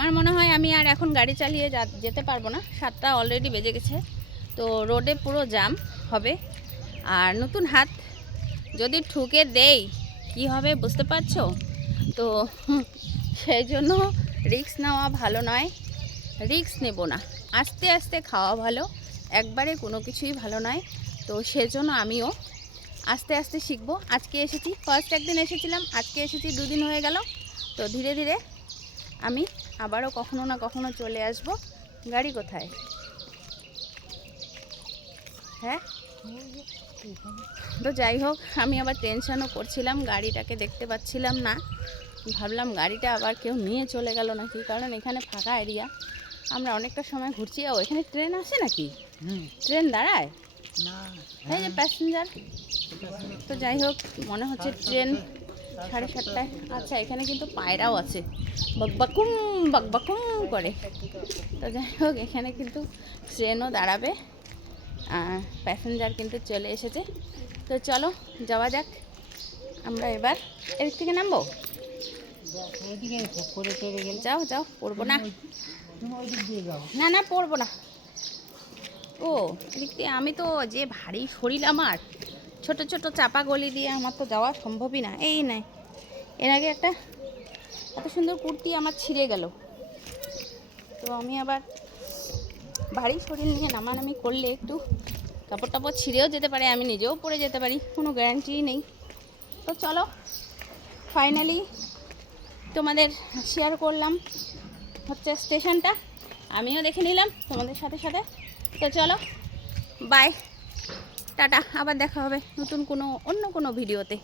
আমার মনে হয় আমি আর এখন গাড়ি চালিয়ে যেতে পারবো না, 7টা অলরেডি বেজে গেছে। তো রোডে পুরো জ্যাম হবে, আর নতুন হাত যদি ঠুকে দেই কি হবে বুঝতে পারছো তো। সেই জন্য রিস্ক নেওয়া ভালো নয়, রিস্ক নেব না, আস্তে আস্তে খাওয়া ভালো, একবারে কোনো কিছুই ভালো নয়। তো সেজন্য আমিও আস্তে আস্তে শিখবো। আজকে এসেছি, ফার্স্ট একদিন এসেছিলাম, আজকে এসেছি 2 দিন হয়ে গেল। তো ধীরে ধীরে আমি আবারও কখনো না কখনো চলে আসব। গাড়ি কোথায়? হ্যাঁ, তো যাই হোক, আমি আবার টেনশনও করছিলাম, গাড়িটাকে দেখতে পাচ্ছিলাম না। ভাবলাম গাড়িটা আবার কেউ নিয়ে চলে গেল নাকি, কারণ এখানে ফাঁকা এরিয়া, আমরা অনেকটা সময় ঘুরছি। ও এখানে ট্রেন আসে নাকি? ট্রেন দাঁড়ায় না, এই যে প্যাসেঞ্জার। তো যাই হোক, মনে হচ্ছে ট্রেন 7:30টায়। আচ্ছা, এখানে কিন্তু পায়রাও আছে, বকবকুম বকবকুম করে। তো যাই হোক, এখানে কিন্তু ট্রেনও দাঁড়াবে, প্যাসেঞ্জার কিন্তু চলে এসেছে। তো চলো যাওয়া যাক। আমরা এবার এর থেকে নামবো। যাও যাও, পড়বো না, না না পড়বো না। ও এদিক দিয়ে আমি তো, যে ভারী শরীর আমার, ছোট ছোট চাপা গলি দিয়ে আমার তো যাওয়া সম্ভবই না। এই নাই, এর আগে একটা এত সুন্দর কুর্তি আমার ছিঁড়ে গেল। তো আমি আবার ভারী শরীর নিয়ে নামানামি করলে একটু কাপড় টাপড় ছিঁড়েও যেতে পারে, আমি নিজেও পরে যেতে পারি, কোনো গ্যারান্টি নেই। তো চলো, ফাইনালি তোমাদের শেয়ার করলাম হচ্ছে স্টেশনটা, আমিও দেখে নিলাম তোমাদের সাথে সাথে। তো চলো, বাই, টাটা, আবার দেখা হবে নতুন অন্য কোনো ভিডিওতে।